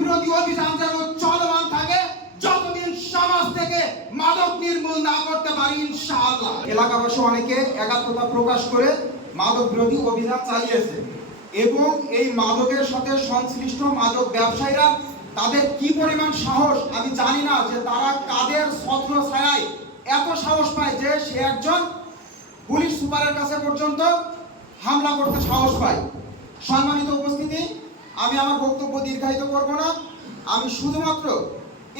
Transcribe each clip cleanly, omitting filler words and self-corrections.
বিরোধী অভিযান যেন চলমান থাকে যতদিন সমাজ থেকে মাদক নির্মূল না করতে পারি ইনশাআল্লাহ। এলাকাবাসী অনেকে একাত্মতা প্রকাশ করে মাদক বিরোধী অভিযান চালিয়েছে এবং এই মাদকের সাথে সংশ্লিষ্ট মাদক ব্যবসায়ীরা তাদের কি পরিমাণ সাহস আমি জানি না, যে তারা কাদের ছত্র ছায়ায় এত সাহস পায় যে সে একজন পুলিশ সুপারের কাছে পর্যন্ত হামলা করতে সাহস পায়। সম্মানিত উপস্থিতি, আমি আমার বক্তব্য দীর্ঘায়িত করব না। আমি শুধুমাত্র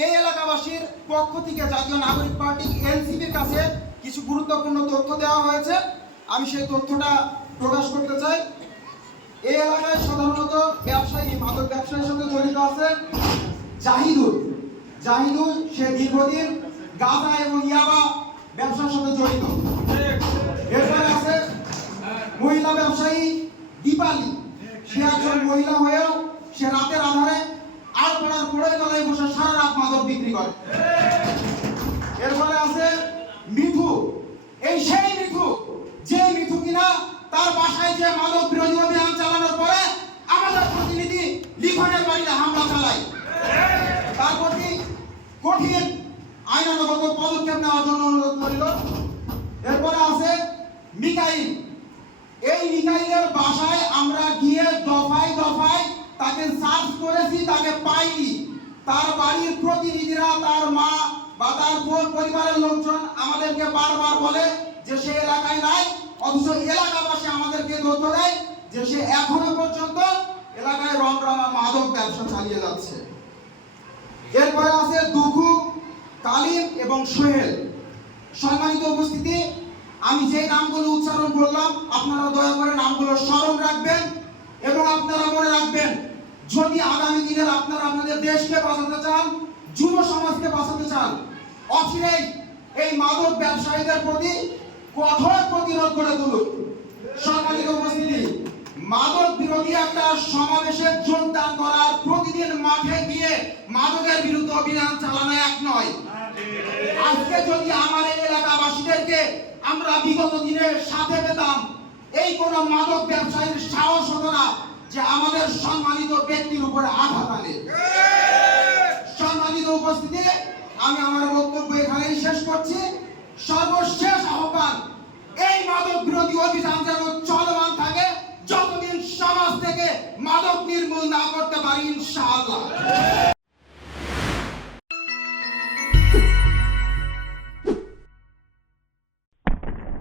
এই এলাকাবাসীর পক্ষ থেকে জাতীয় নাগরিক পার্টি এনসিপির কাছে কিছু গুরুত্বপূর্ণ তথ্য দেওয়া হয়েছে, আমি সেই তথ্যটা প্রকাশ করতে চাই। এই এলাকায় সাধারণত ব্যবসায়ী মাদক ব্যবসায়ীর সাথে জড়িত আছে জাহিদুল। সে দীর্ঘদিন গাঁজা এবং ইয়াবা ব্যবসার সাথে জড়িত। এরপরে আছে মহিলা ব্যবসায়ী দীপালি। সে একজন মহিলা হয়েও সে রাতের আধারে আলপনার পোড়াই তলায় বসে সারা রাত মাদক বিক্রি করে। এরপরে আছে মিঠু। এই সেই মিঠু, যে মিঠু কিনা তার বাসায় যে মাদক বিরোধী অভিযান চালানোর পরে আমাদের প্রতিনিধি লিখনের বাড়িতে হামলা চালায়, তার প্রতি কঠিন আইনানুগত পদক্ষেপ নেওয়ার জন্য অনুরোধ করিল। এরপরে আছে মিকাইল। এই মিকাইলের বাসায় আমরা গিয়ে দফায় দফায় তাকে সার্চ করেছি, তাকে পাইনি। তার বাড়ির প্রতিনিধিরা, তার মা বা তার পরিবারের লোকজন আমাদেরকে বারবার বলে যে সে এলাকায় নাই, অথচ এলাকাবাসী আমাদেরকে তথ্য দেয় যে সে এখনো পর্যন্ত এলাকায় রমরমা মাদক ব্যবসা চালিয়ে যাচ্ছে। এরপরে আছে দুখু, কালিম এবং সোহেল। সম্মানিত উপস্থিতি, আমি যে নামগুলো উচ্চারণ করলাম আপনারা দয়া করে নামগুলো স্মরণ রাখবেন এবং আপনারা মনে রাখবেন, যদি আগামী দিনের আপনারা আপনাদের দেশকে বাঁচাতে চান, যুব সমাজকে বাঁচাতে চান, অচিরেই এই মাদক ব্যবসায়ীদের প্রতি কঠোর প্রতিরোধ গড়ে তুলুন। সম্মানিত উপস্থিতি, মাদক বিরোধী একটা সমাবেশে যোগদান করার, প্রতিদিন মাঠে গিয়ে মাদকের বিরুদ্ধে অভিযান চালানো এক নয়। আজকে যদি আমার এই এলাকাবাসীদেরকে আমরা বিগত দিনের সাথে পেতাম, এই কোন মাদক ব্যবসায়ীর সাহস হতো না যে আমাদের সম্মানিত ব্যক্তির উপরে আঘাত আনে। সম্মানিত উপস্থিতি, আমি আমার বক্তব্য এখানেই শেষ করছি। সর্বশেষ আহ্বান, এই মাদক বিরোধী অভিযান যেন চলমান থাকে যতদিন সমাজ থেকে মাদক নির্মূল না করতে পারি ইনশাআল্লাহ।